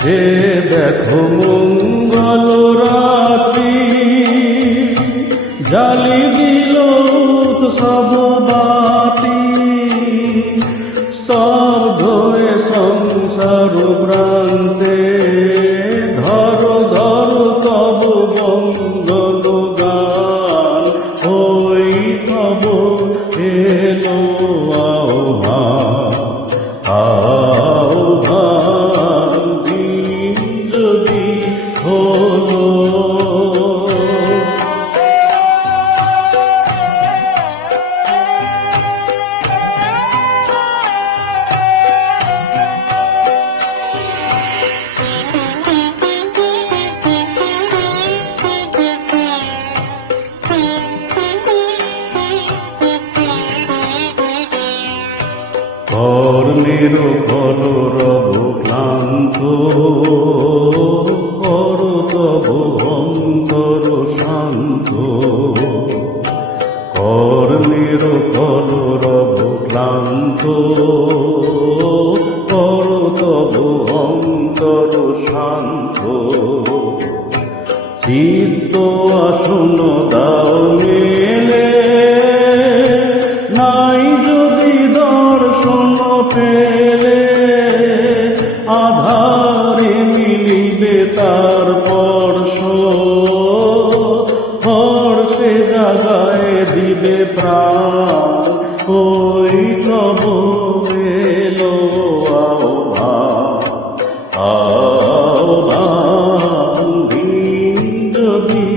সে দেখো মঙ্গল রাত্রি জালি দিল উৎসব বাতি স্তব্ধ হয়ে সংসার প্রান্তে ধরো ধরো তব বন্দন গান ওই তব এলো আহ্বান দিন যদি হলো কর্ণের কলরব ক্লান্ত কর তবু অন্তর শান্ত কর্ণের কলরব ক্লান্ত কর তবু অন্তর শান্ত চিত্ত আসন দাও মেলে নাই যদি দর্শন পেলে আধারে মিলিবে তার স্পর্শ হর্ষে জাগায় দিবে প্রাণ ওই তব এলো আহ্বান দিন যদি